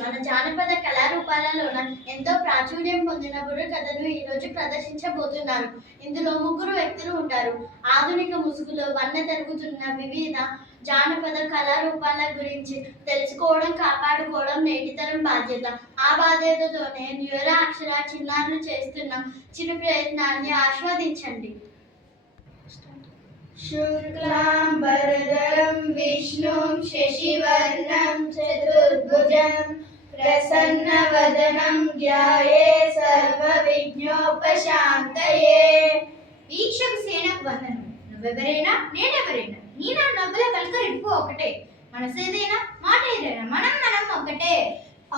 మన జానపద కళారూపాలలోన ఎంతో ప్రాచుర్యం పొందిన బుర్రకథను ఈరోజు ప్రదర్శించబోతున్నారు. ఇందులో ముగ్గురు వ్యక్తులు ఉంటారు. ఆధునిక ముసుగులో వన్నె తెలుగుతున్న వివిధ జానపద కళారూపాల గురించి తెలుసుకోవడం, కాపాడుకోవడం నేటితరం బాధ్యత. ఆ బాధ్యతతోనే న్యూర అక్షర చిన్నారులు చేస్తున్న చిరు ప్రయత్నాన్ని ఆస్వాదించండి. शुक्लांबरधरं विष्णुं शशिवर्णं चतुर्भुजं प्रसन्नवदनं ध्यायेत् सर्वविघ्नोपशान्तये. వీక్షక సేనకు వందనం. నువ్వెవరైనా నేనెవరైనా నీ నా నవ్వుల కలకరింపు ఒకటే. మనసేదైనా మాట ఏదైనా మనం ఒకటే.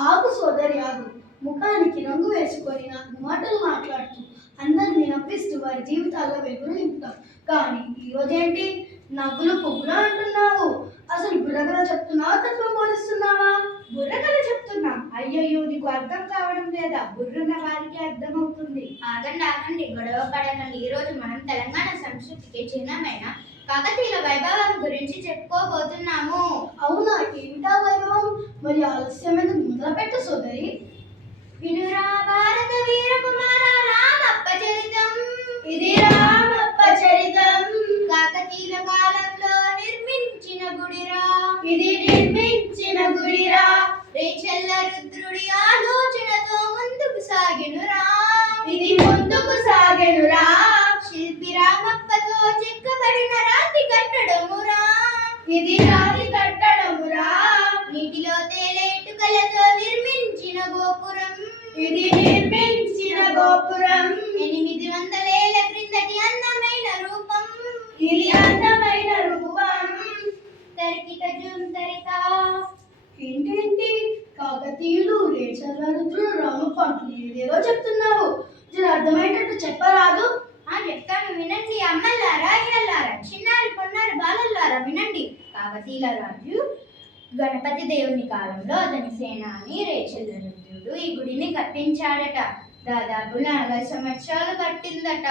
ఆగు సోదరి ఆగు. ముఖానికి రంగు వేసుకొని నాకు మాటలు మాట్లాడుతూ అందరినీ నవ్విస్తూ వారి జీవితాల్లో వెలుగులు నింపుతాం. కానీ ఈరోజేంటి నవ్వులు పువ్వులు అంటున్నావు? అసలు బుర్రకథ చెప్తున్నావా, తత్వం బోధిస్తున్నావా? బుర్రకథ చెప్తున్నా. అయ్యయ్యో, నీకు అర్థం కావడం లేదా? బుర్రున్న వారికి అర్థమవుతుంది. ఆగండి, గొడవ పడకండి. ఈ రోజు మనం తెలంగాణ సంస్కృతికి చిహ్నమైన కాకతీయుల వైభవం గురించి చెప్పుకోబోతున్నాము. అవునా? ఏమిటా వైభవం? మరి ఆలస్యం ఎందుకు? మొదలుపెట్టు సోదరి. వినురా భారత వీర కుమార రామప్ప చరితం. ఇది రామప్ప చరితం. కాకతీయుల కాలంలో నిర్మించిన గుడిరా. ఇది నిర్మించిన గుడిరా. రేచెల్ల రుద్రుడి ఆలోచనతో ముందుకు సాగెనురా. ఇది ముందుకు సాగెనురా. శిల్పి రామప్పతో చెక్కబడిన రాతి కట్టడమురా. ఇది రాతి కట్టడమురా. నీటిలో తేలే ఇటుకలతో నిర్మించిన గోపురం. ఇది నిర్మించిన గోపురం. 800 ఏళ్ల క్రిందటి అందమైన రూపం. ఇది అందమైన రూపం. తరికిట జుంతరిత. ఏంటేంటి? కాకతీయులు, రేచర్ల రుద్రుడు, రామప్ప అంటూ ఏదేదో చెప్తున్నావు. ఇది అర్థమయ్యేటట్టు చెప్పరాదు? చెప్తాను, వినండి. అమ్మల్లారా, అయ్యల్లారా, చిన్నారి పొన్నారి బాలల్లారా వినండి. కాకతీయుల రాజు గణపతి దేవుని కాలంలో అతని సేనాని రేచెల్ల రుద్రుడు ఈ గుడిని కట్టించాడట. దాదాపు 40 సంవత్సరాలు పట్టిందట.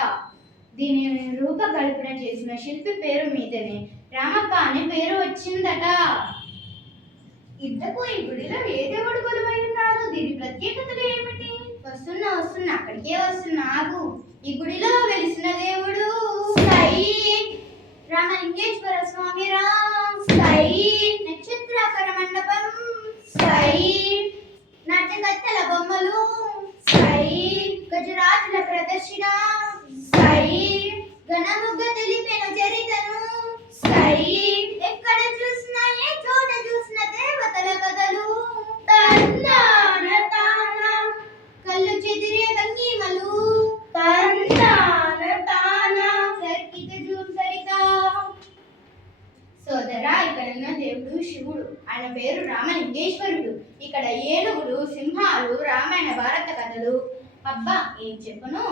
దీని రూపకల్పన చేసిన శిల్పి పేరు మీదనే రామప్ప అనే పేరు వచ్చిందట. ఇంతకు ఈ గుడిలో ఏ దేవుడు కొలువై ఉన్నాడు? దీని ప్రత్యేకతలు ఏమిటి? వస్తున్నా అక్కడికే వస్తున్నా, ఆగు. ఈ గుడిలో వెలిసిన దేవుడు రామలింగేశ్వర స్వామి రా. నక్షత్రాకర మండపం, నాట్యకత్తెల బొమ్మలు, గజరాజుల ప్రదర్శన, ఘనముగ్గ తెలిపిన చరితను, ఎక్కడ చూసినా ఏ చోట చూసిన దేవతల కథలు, కళ్ళు చెదిరే భంగిమలు, సోదరా, ఇక్కడున్న దేవుడు శివుడు. ఆయన పేరు రామలింగేశ్వరుడు. ఇక్కడ ఏనుగులు, సింహాలు, రామాయణ భారత కథలు, అబ్బా ఏం చెప్పను,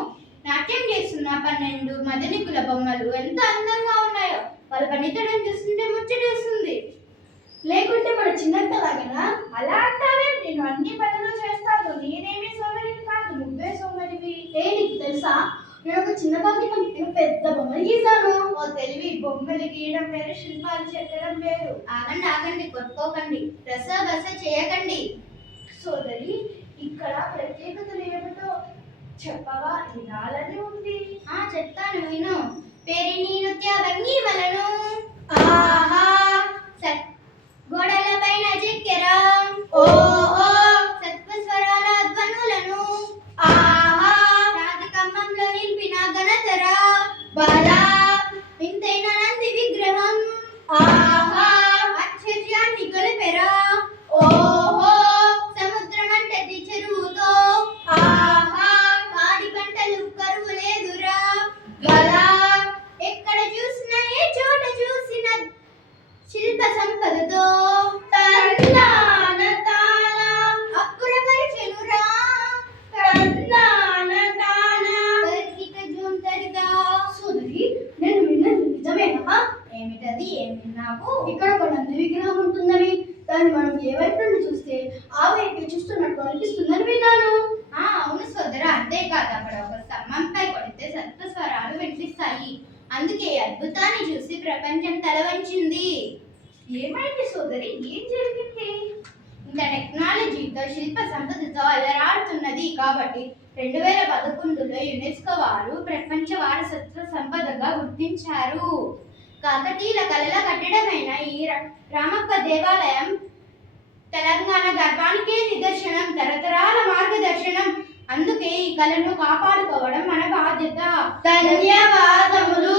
నాట్యం చేస్తున్న 12 మదనికుల బొమ్మలు ఎంత అందంగా ఉన్నాయో. వాళ్ళ పనితనం చూస్తుంటే ముచ్చటేస్తుంది. లేకుంటే మన చిన్నక్కలాగనా? అలా అంటావే? నేను అన్ని పనులు చేస్తాను. నేనేమి సోమరివి కాదు, నువ్వే సోమరివి. నీకు తెలుసా, నేను ఒక చిన్న కాగితం పెద్ద బొమ్మలు గీసాను. ఓ తెలివి! బొమ్మలు గీయడం వేరు, శిల్పాలు చెక్కడం వేరు. ఆగండి, కొట్టుకోకండి, రసబస చేయకండి. సోదరి, ఇక్కడ ప్రత్యేకతలు ఏమిటో చెప్పవా? వినాలని ఉంది. చెప్తాను, విను. పేరిని నృత్య భంగిమలను, గోడల పైన చెక్కెర, సత్వస్వరాల ధ్వనులను, రాతి కమ్మంలో నిలిపిన ఘనతర, వింతైన నంది విగ్రహం, ఆశ్చర్యాన్ని కొలిపెరా, సముద్రం అంటది చెరువుతో, పాడి పంటలు కరువు లేదురా, ఎక్కడ చూసినా ఏ చోట చూసిన శిల్ప సంపదతో అప్పురపరిచెనురా. సోదరి, నేను విన్నది నిజమేనా? ఏమిటది? ఏం విన్నావు? ఇక్కడ ఒక నంది విగ్రహం ఉంటుందని, దాన్ని మనం ఏ వైపు నుండి చూస్తే ఆ వైపు చూస్తున్నట్టు అనిపిస్తుందని విన్నాను. అవును సోదరా, అంతేకాదు అక్కడ ఒక స్తంభంపై కొడితే సత్వస్వరాలు వినిపిస్తాయి. అందుకే అద్భుతాన్ని చూసి ప్రపంచం తలవంచింది. ఏమైంది సోదరి? ఏం జరిగింది? ఇంత టెక్నాలజీ టెక్నాలజీతో శిల్ప సంపదతో అలరాడుతున్నది. కాబట్టి 2011లో యునెస్కో వారు ప్రపంచ వారసత్వ సంపదగా గుర్తించారు. కాకతీయుల కళల కట్టడమైన ఈ రామప్ప దేవాలయం తెలంగాణ గర్వానికే నిదర్శనం, తరతరాల మార్గదర్శనం. అందుకే ఈ కళను కాపాడుకోవడం మన బాధ్యత. ధన్యవాదములు.